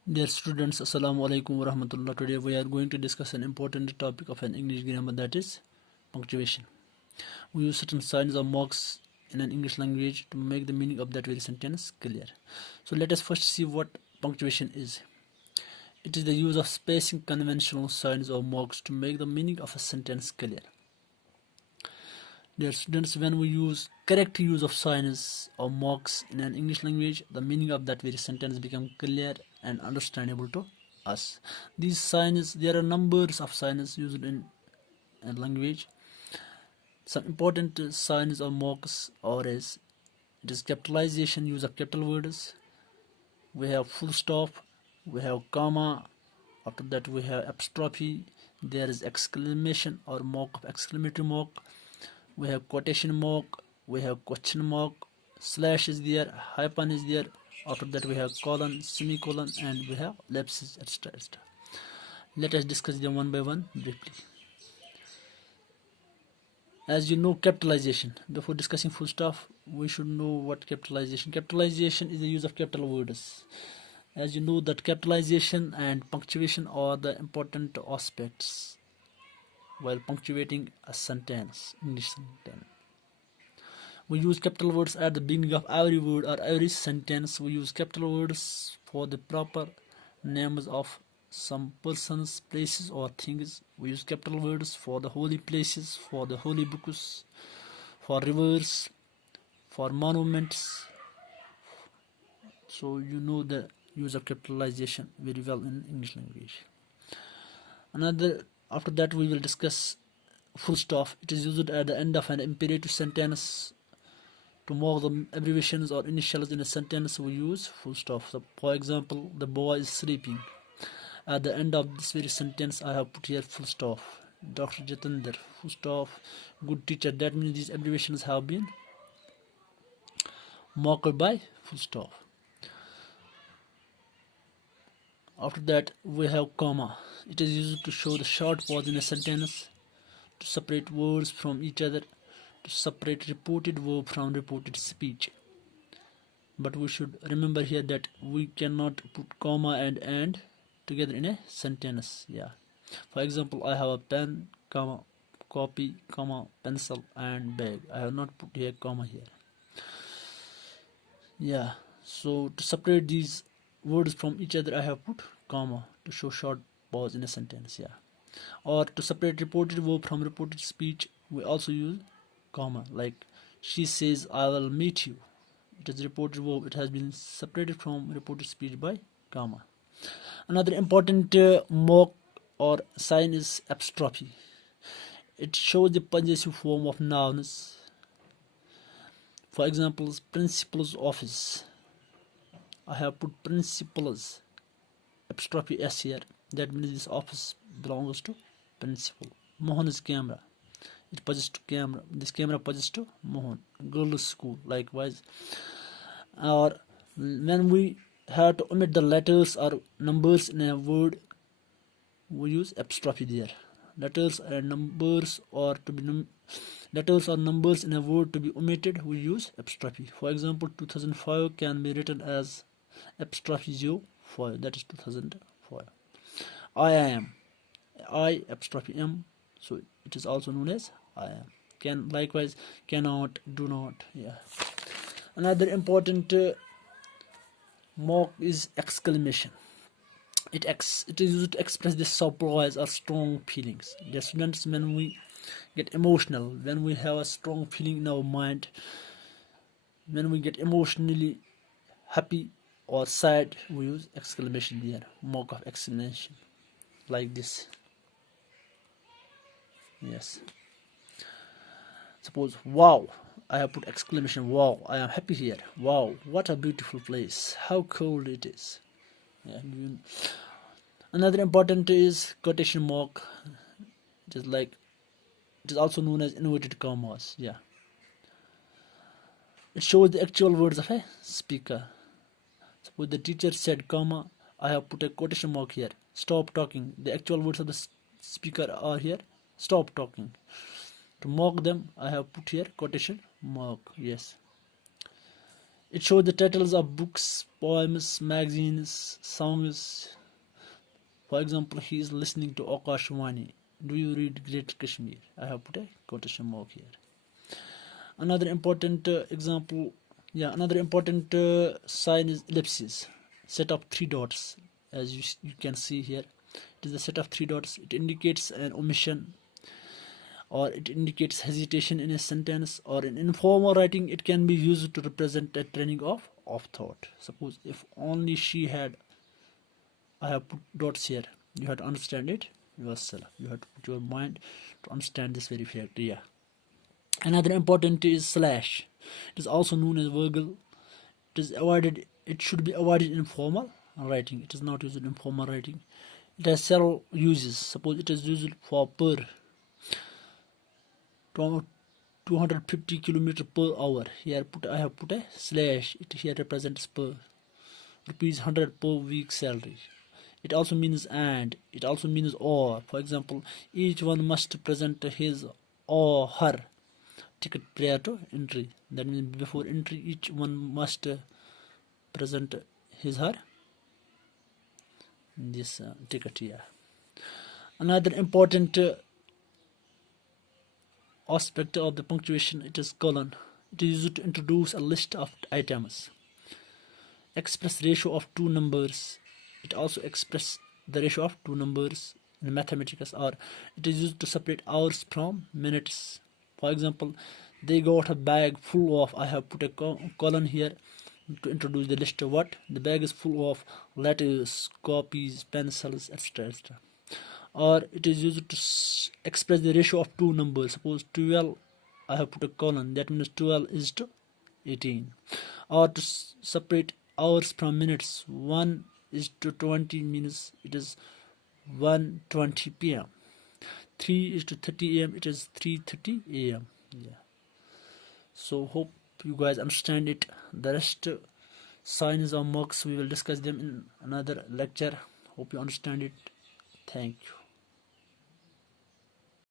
Dear students, Assalamu alaikum wa rahmatullah. Today we are going to discuss an important topic of an English grammar, that is punctuation. We use certain signs or marks in an English language to make the meaning of that very sentence clear. So let us first see what punctuation is. It is the use of spacing conventional signs or marks to make the meaning of a sentence clear. Dear students, when we use correct use of signs or marks in an English language, the meaning of that very sentence becomes clear and understandable to us. These signs, there are numbers of signs used in a language. Some important signs or marks are as it is capitalization, use of capital words. We have full stop, we have comma, after that we have apostrophe, there is exclamation or mark of exclamatory mark. We have quotation mark, we have question mark, slash is there, hyphen is there, after that we have colon, semicolon, and we have ellipses, etc. Let us discuss them one by one briefly. As you know, capitalization. Before discussing full stop, we should know what capitalization. Capitalization is the use of capital words. As you know that capitalization and punctuation are the important aspects while punctuating a sentence, English sentence. We use capital words at the beginning of every word or every sentence. We use capital words for the proper names of some persons, places or things. We use capital words for the holy places, for the holy books, for rivers, for monuments. So you know the use of capitalization very well in English language. After that we will discuss full stop. It is used at the end of an imperative sentence. To mark the abbreviations or initials in a sentence, we use full stop. So, for example, the boy is sleeping. At the end of this very sentence, I have put here full stop. Dr. Jatinder, full stop. Good teacher. That means these abbreviations have been marked by full stop. After that, we have comma. It is used to show the short pause in a sentence, to separate words from each other, to separate reported verb from reported speech. But we should remember here that we cannot put comma and together in a sentence. Yeah. For example, I have a pen, comma, copy, comma, pencil and bag. I have not put here comma here. Yeah. So to separate these words from each other, I have put comma to show short pause in a sentence. Yeah. Or to separate reported verb from reported speech, we also use comma. Like she says, I will meet you. It is reported verb. It has been separated from reported speech by comma. Another important mark or sign is apostrophe. It shows the possessive form of nouns. For example, principal's office. I have put principal's apostrophe s here. That means this office belongs to principal. Mohan's camera. It possesses to camera. This camera possesses to Mohan. Girls' school, likewise. Or when we have to omit the letters or numbers in a word, we use apostrophe there. Letters and numbers or letters or numbers in a word to be omitted, we use apostrophe. For example, 2005 can be written as apostrophe 05. That is 2005. I am. I apostrophe M. So it is also known as I am. Can likewise cannot, do not. Yeah. Another important mark is exclamation. It is used to express the surprise or strong feelings. The students, when we get emotional, when we have a strong feeling in our mind, when we get emotionally happy or sad, we use exclamation there. Mark of exclamation, like this. Yes. Suppose, wow, I have put exclamation, wow, I am happy here. Wow, what a beautiful place. How cold it is. Yeah. Another important is quotation mark. It is also known as inverted commas. Yeah. It shows the actual words of a speaker. Suppose the teacher said comma, I have put a quotation mark here. Stop talking. The actual words of the speaker are here. Stop talking. To mark them, I have put here quotation mark. Yes. It shows the titles of books, poems, magazines, songs. For example, he is listening to Akashvani. Do you read Great Kashmir? I have put a quotation mark here. Another important example, yeah, another important sign is ellipsis, set of three dots. As you can see here, it is a set of three dots. It indicates an omission, or it indicates hesitation in a sentence, or in informal writing it can be used to represent a training of thought. Suppose if only she had, I have put dots here. You have to understand it yourself. You have to put your mind to understand this very fact. Yeah. Another important is slash. It is also known as virgule. It is avoided. It should be avoided in formal writing. It is not used in formal writing. It has several uses. Suppose it is used for per 250 kilometer per hour. Here I have put a slash. It here represents per. Rupees 100 per week salary. It also means and. It also means or. For example, each one must present his or her ticket prior to entry. That means before entry, each one must present his her this ticket here. Another important aspect of the punctuation, it is colon. It is used to introduce a list of items. Express ratio of two numbers. It also expresses the ratio of two numbers in mathematics, or it is used to separate hours from minutes. For example, they got a bag full of, I have put a colon here to introduce the list of what the bag is full of: letters, copies, pencils, etc. Or it is used to express the ratio of two numbers. Suppose 12, I have put a colon, that means 12 is to 18. Or to separate hours from minutes, 1 is to 20 means it is 1:20 p.m. 3 is to 30 a.m. it is 3:30 a.m. Yeah. So hope you guys understand it. The rest signs or marks we will discuss them in another lecture. Hope you understand it. Thank you.